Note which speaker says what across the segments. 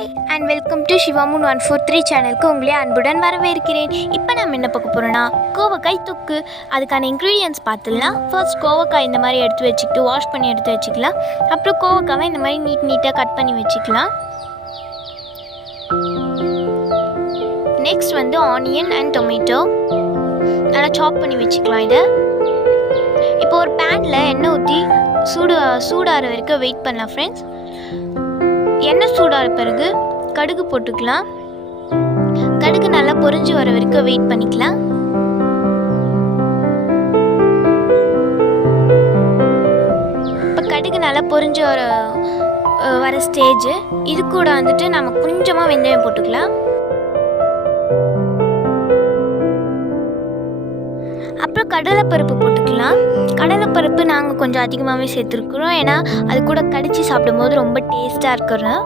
Speaker 1: Hi and welcome to சிவாமுன் one four three சேனலுக்கு உங்களே அன்புடன் வரவேற்கிறேன். இப்போ நம்ம என்ன பார்க்க போகிறோன்னா கோவக்காய் தொக்கு. அதுக்கான இன்க்ரீடியன்ஸ் பார்த்துடலாம். ஃபர்ஸ்ட் கோவக்காய் இந்த மாதிரி எடுத்து வச்சுக்கிட்டு வாஷ் பண்ணி எடுத்து வச்சுக்கலாம். அப்புறம் கோவக்காவை இந்த மாதிரி நீட் நீட்டாக கட் பண்ணி வச்சுக்கலாம். நெக்ஸ்ட் வந்து ஆனியன் அண்ட் டொமேட்டோ நல்லா சாப் பண்ணி வச்சுக்கலாம் இதை. இப்போ ஒரு பேனில் எண்ணெய் ஊற்றி சூடு சூடாகிற வரைக்கும் வெயிட் பண்ணலாம் ஃப்ரெண்ட்ஸ் எண்ணெய் சூடான பிறகு கடுகு போட்டுக்கலாம். கடுகு நல்லா பொரிஞ்சு வர வரைக்கும் வெயிட் பண்ணிக்கலாம். இப்போ கடுகு நல்லா பொரிஞ்சு வர வர ஸ்டேஜ் இது கூட வந்துட்டு நம்ம கொஞ்சமாக வெந்தயம் போட்டுக்கலாம். அப்புறம் கடலைப்பருப்பு போட்டுக்கலாம். கடலைப்பருப்பு நாங்கள் கொஞ்சம் அதிகமாகவே சேர்த்துருக்குறோம். ஏன்னா அது கூட கடித்து சாப்பிடும்போது ரொம்ப டேஸ்ட்டாக இருக்கிறோம்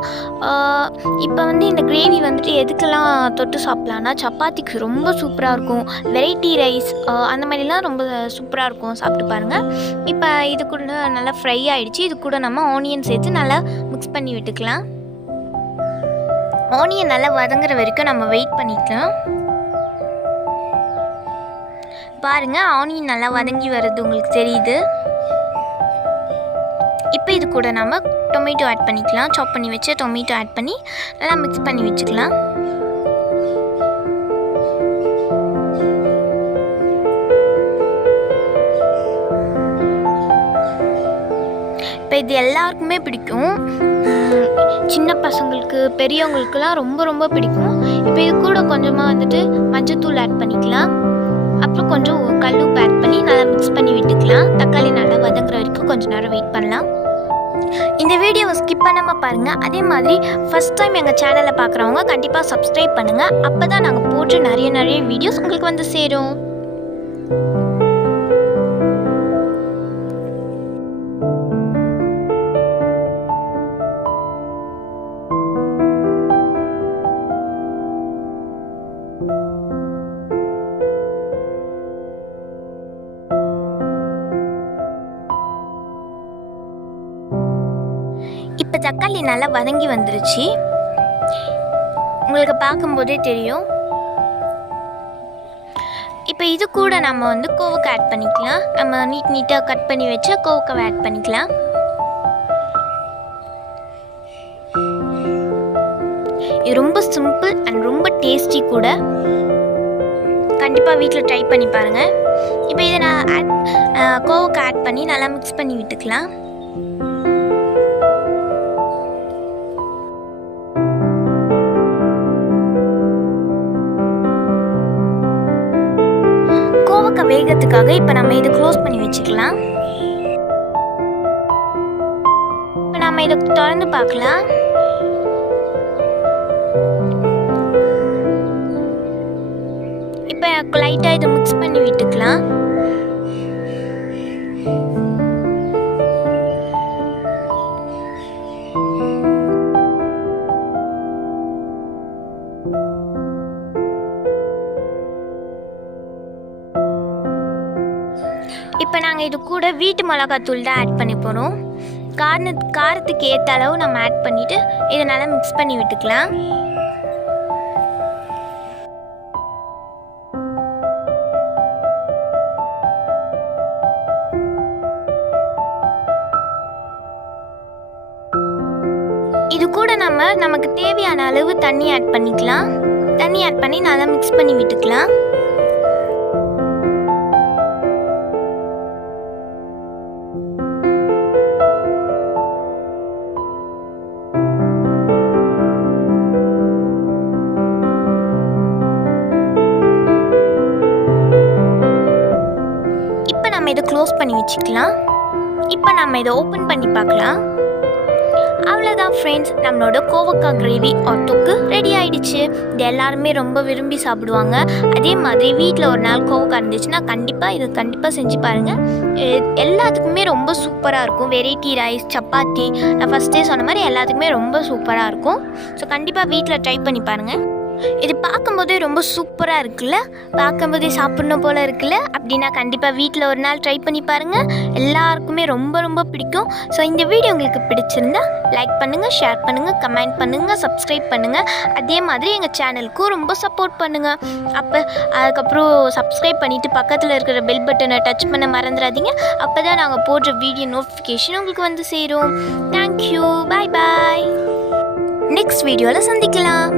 Speaker 1: இப்போ வந்து இந்த கிரேவி வந்துட்டு எதுக்கெல்லாம் தொட்டு சாப்பிட்லான்னா சப்பாத்திக்கு ரொம்ப சூப்பராக இருக்கும். வெரைட்டி ரைஸ் அந்த மாதிரிலாம் ரொம்ப சூப்பராக இருக்கும் சாப்பிட்டு பாருங்கள் இப்போ இது கூட நல்லா ஃப்ரை ஆகிடுச்சு இது கூட நம்ம ஆனியன் சேர்த்து நல்லா மிக்ஸ் பண்ணி விட்டுக்கலாம். ஆனியன் நல்லா வதங்குற வரைக்கும் நம்ம வெயிட் பண்ணிக்கலாம். பாருங்க ஆனியன் நல்லா வதங்கி வர்றது உங்களுக்கு தெரியுது. இப்போ இது கூட நம்ம டொமேட்டோ ஆட் பண்ணிக்கலாம். சாப் பண்ணி வச்சு டொமேட்டோ ஆட் பண்ணி நல்லா மிக்ஸ் பண்ணி வச்சுக்கலாம். இப்போ இது எல்லாருக்குமே பிடிக்கும். சின்ன பசங்களுக்கு பெரியவங்களுக்குலாம் ரொம்ப ரொம்ப பிடிக்கும். இப்போ இது கூட கொஞ்சமாக வந்துட்டு மஞ்சத்தூள் ஆட் பண்ணிக்கலாம். அப்புறம் கொஞ்சம் கல் உப்பு ஆட் பண்ணி நல்லா மிக்ஸ் பண்ணி விட்டுக்கலாம். தக்காளி நல்லா வதங்குற வரைக்கும் கொஞ்சம் நேரம் வெயிட் பண்ணலாம். இந்த வீடியோவை ஸ்கிப் பண்ணாமல் பாருங்கள் அதே மாதிரி ஃபஸ்ட் டைம் எங்கள் சேனலை பார்க்குறவங்க கண்டிப்பாக சப்ஸ்கிரைப் பண்ணுங்கள் அப்போ தான் நாங்கள் போட்டு நிறைய நிறைய வீடியோஸ் உங்களுக்கு வந்து சேரும். இப்போ தக்காளி நல்லா வதங்கி வந்துருச்சு. உங்களுக்கு பார்க்கும்போதே தெரியும். இப்போ இது கூட நம்ம வந்து கோவுக்கு ஆட் பண்ணிக்கலாம். நம்ம நீட் நீட்டாக கட் பண்ணி வச்சா கோவக்காவை ஆட் பண்ணிக்கலாம். இது ரொம்ப சிம்பிள் அண்ட் ரொம்ப டேஸ்டி கூட. கண்டிப்பாக வீட்டில் ட்ரை பண்ணி பாருங்கள் இப்போ இதை நான் ஆட் கோவக்காய் ஆட் பண்ணி நல்லா மிக்ஸ் பண்ணி விட்டுக்கலாம். வேகத்துக்காக இப்போ நம்ம இதை க்ளோஸ் பண்ணி வச்சுக்கலாம். இப்போ நம்ம இதை திறந்து பார்க்கலாம். இப்போ லைட்டாக இதை மிக்ஸ் பண்ணி விட்டுக்கலாம். இப்போ நாங்கள் இது கூட வீட்டு மிளகாத்தூள் தான் ஆட் பண்ணி போகிறோம் காரண காரத்துக்கு ஏற்ற அளவு நம்ம ஆட் பண்ணிவிட்டு இதை நல்லா மிக்ஸ் பண்ணி விட்டுக்கலாம். இது கூட நம்ம நமக்கு தேவையான அளவு தண்ணி ஆட் பண்ணிக்கலாம். தண்ணி ஆட் பண்ணி நல்லா மிக்ஸ் பண்ணி விட்டுக்கலாம். க்ளோஸ் பண்ணி வச்சுக்கலாம். இப்போ நம்ம இதை ஓப்பன் பண்ணி பார்க்கலாம். அவ்வளோதான் ஃப்ரெண்ட்ஸ் நம்மளோட கோவக்காய் கிரேவி ஆர் தொக்கு ரெடி ஆயிடுச்சு. இது எல்லாருமே ரொம்ப விரும்பி சாப்பிடுவாங்க. அதே மாதிரி வீட்டில் ஒரு நாள் கோவக்காய் இருந்துச்சுன்னா கண்டிப்பாக இது கண்டிப்பாக செஞ்சு பாருங்கள் எல்லாத்துக்குமே ரொம்ப சூப்பராக இருக்கும். Variety rice chapati. நான் ஃபஸ்ட்டே சொன்ன மாதிரி எல்லாத்துக்குமே ரொம்ப சூப்பராக இருக்கும். ஸோ கண்டிப்பாக வீட்டில் ட்ரை பண்ணி பாருங்கள் இது பார்க்கும்போதே ரொம்ப சூப்பராக இருக்குல்ல? பார்க்கும்போதே சாப்பிடணும் போல் இருக்குல்ல? அப்படின்னா கண்டிப்பாக வீட்டில் ஒரு நாள் ட்ரை பண்ணி பாருங்கள் எல்லாருக்குமே ரொம்ப ரொம்ப பிடிக்கும். ஸோ இந்த வீடியோ உங்களுக்கு பிடிச்சிருந்தா லைக் பண்ணுங்கள் ஷேர் பண்ணுங்கள் கமெண்ட் பண்ணுங்கள் சப்ஸ்கிரைப் பண்ணுங்கள் அதே மாதிரி எங்கள் சேனலுக்கும் ரொம்ப சப்போர்ட் பண்ணுங்கள் அப்போ அதுக்கப்புறம் சப்ஸ்கிரைப் பண்ணிவிட்டு பக்கத்தில் இருக்கிற பெல் பட்டனை டச் பண்ண மறந்துடாதீங்க. அப்போ தான் நாங்கள் போடுற வீடியோ நோட்டிஃபிகேஷன் உங்களுக்கு வந்து சேரும். தேங்க்யூ பாய் பாய் நெக்ஸ்ட் வீடியோவில் சந்திக்கலாம்.